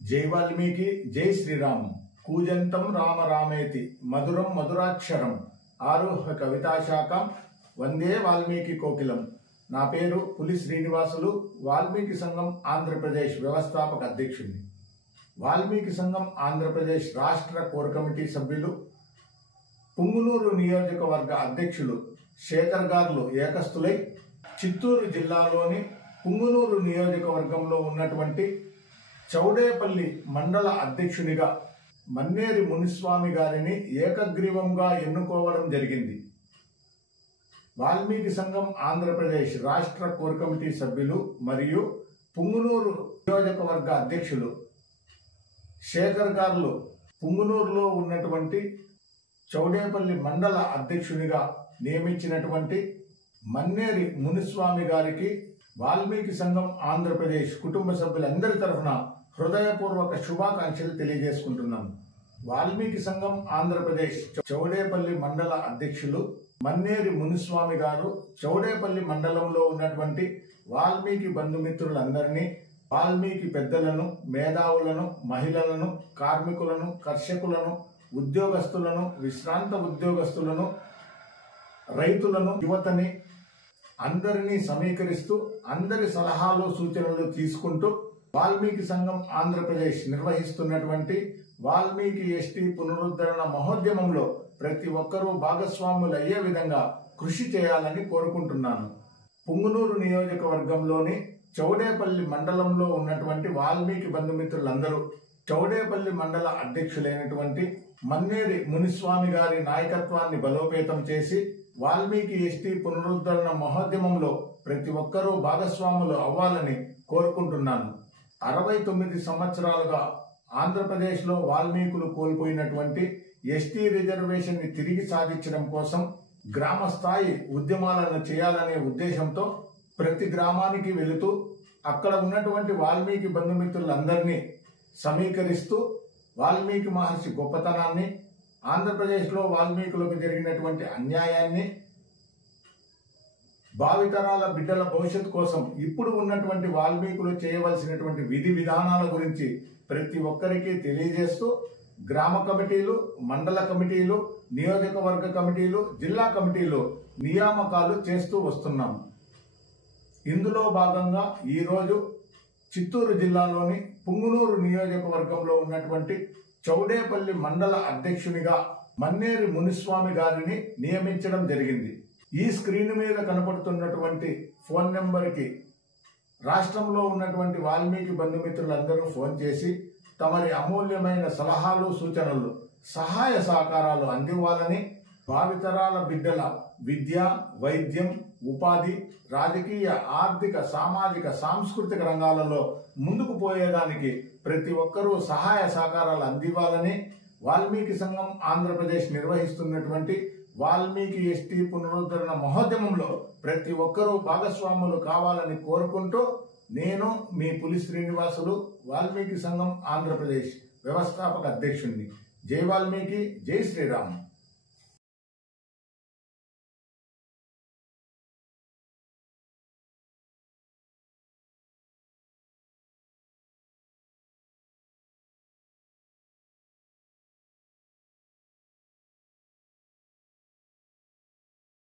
జై వాల్మీకి జై శ్రీరామ్ కూజంతం రామ రామేతి మధురం మధురాక్షరం ఆరోహ కవితాశాఖం వందే వాల్మీకి కోకిలం. నా పేరు పులి శ్రీనివాసులు. వాల్మీకి సంఘం ఆంధ్రప్రదేశ్ వ్యవస్థాపక అధ్యక్షుడిని. వాల్మీకి సంఘం ఆంధ్రప్రదేశ్ రాష్ట్ర కోర్ కమిటీ సభ్యులు, పుంగునూరు నియోజకవర్గ అధ్యక్షులు శేఖర్ గారు ఏకస్తులై చిత్తూరు జిల్లాలోని పుంగునూరు నియోజకవర్గంలో ఉన్నటువంటి చౌడేపల్లి మండల అధ్యక్షునిగా మన్నేరి మునిస్వామి గారిని ఏకగ్రీవంగా ఎన్నుకోవడం జరిగింది. వాల్మీకి సంఘం ఆంధ్రప్రదేశ్ రాష్ట్ర కోర్ కమిటీ సభ్యులు మరియు పుంగునూరు నియోజకవర్గ అధ్యక్షులు శేఖర్ గారు పుంగునూరులో ఉన్నటువంటి చౌడేపల్లి మండల అధ్యక్షునిగా నియమించినటువంటి మన్నేరి మునిస్వామి గారికి వాల్మీకి సంఘం ఆంధ్రప్రదేశ్ కుటుంబ సభ్యులందరి తరఫున హృదయపూర్వక శుభాకాంక్షలు తెలియజేసుకుంటున్నాను. వాల్మీకి సంఘం ఆంధ్రప్రదేశ్ చౌడేపల్లి మండల అధ్యక్షులు మన్నేరి మునిస్వామి గారు చౌడేపల్లి మండలంలో ఉన్నటువంటి వాల్మీకి బంధుమిత్రులందరినీ, వాల్మీకి పెద్దలను, మేధావులను, మహిళలను, కార్మికులను, కర్షకులను, ఉద్యోగస్తులను, విశ్రాంత ఉద్యోగస్తులను, రైతులను, యువతని అందరినీ సమీకరిస్తూ అందరి సలహాలు సూచనలు తీసుకుంటూ వాల్మీకి సంఘం ఆంధ్రప్రదేశ్ నిర్వహిస్తున్నటువంటి వాల్మీకి ఎస్టీ పునరుద్ధరణ మహోద్యమంలో ప్రతి ఒక్కరూ భాగస్వాములు అయ్యే విధంగా కృషి చేయాలని కోరుకుంటున్నాను. పుంగునూరు నియోజకవర్గంలోని చౌడేపల్లి మండలంలో ఉన్నటువంటి వాల్మీకి బంధుమిత్రులందరూ చౌడేపల్లి మండల అధ్యక్షులైనటువంటి మన్నేరి మునిస్వామి గారి నాయకత్వాన్ని బలోపేతం చేసి వాల్మీకి ఎస్టీ పునరుద్ధరణ మహోద్యమంలో ప్రతి ఒక్కరూ భాగస్వాములు అవ్వాలని కోరుకుంటున్నాను. 69 సంవత్సరాలుగా ఆంధ్రప్రదేశ్లో వాల్మీకులు కోల్పోయినటువంటి ఎస్టీ రిజర్వేషన్ ని తిరిగి సాధించడం కోసం గ్రామ స్థాయి ఉద్యమాలను చేయాలనే ఉద్దేశంతో ప్రతి గ్రామానికి వెళుతూ అక్కడ ఉన్నటువంటి వాల్మీకి బంధుమిత్రులందరినీ సమీకరిస్తూ వాల్మీకి మహర్షి గొప్పతనాన్ని, ఆంధ్రప్రదేశ్లో వాల్మీకులకు జరిగినటువంటి అన్యాయాన్ని, భావితరాల బిడ్డల భవిష్యత్తు కోసం ఇప్పుడు ఉన్నటువంటి వాల్మీకులు చేయవలసినటువంటి విధి విధానాల గురించి ప్రతి ఒక్కరికి తెలియజేస్తూ గ్రామ కమిటీలు, మండల కమిటీలు, నియోజకవర్గ కమిటీలు, జిల్లా కమిటీలు నియామకాలు చేస్తూ వస్తున్నాం. ఇందులో భాగంగా ఈరోజు చిత్తూరు జిల్లాలోని పుంగునూరు నియోజకవర్గంలో ఉన్నటువంటి చౌడేపల్లి మండల అధ్యక్షునిగా మన్నేరి మునిస్వామి గారిని నియమించడం జరిగింది. ఈ స్క్రీన్ మీద కనపడుతున్నటువంటి ఫోన్ నెంబర్కి రాష్ట్రంలో ఉన్నటువంటి వాల్మీకి బంధుమిత్రులందరూ ఫోన్ చేసి తమరి అమూల్యమైన సలహాలు, సూచనలు, సహాయ సహకారాలు అందివ్వాలని, భావితరాల బిడ్డల విద్య, వైద్యం, ఉపాధి, రాజకీయ, ఆర్థిక, సామాజిక, సాంస్కృతిక రంగాలలో ముందుకు పోయేదానికి ప్రతి ఒక్కరూ సహాయ సహకారాలు అందివ్వాలని వాల్మీకి సంఘం ఆంధ్రప్రదేశ్ నిర్వహిస్తున్నటువంటి వాల్మీకి ఎస్టీ పునరుద్ధరణ మహోద్యమంలో ప్రతి ఒక్కరూ భాగస్వాములు కావాలని కోరుకుంటూ నేను మీ పులి శ్రీనివాసులు, వాల్మీకి సంఘం ఆంధ్రప్రదేశ్ వ్యవస్థాపక అధ్యక్షుడిని. జై వాల్మీకి జై శ్రీరామ్.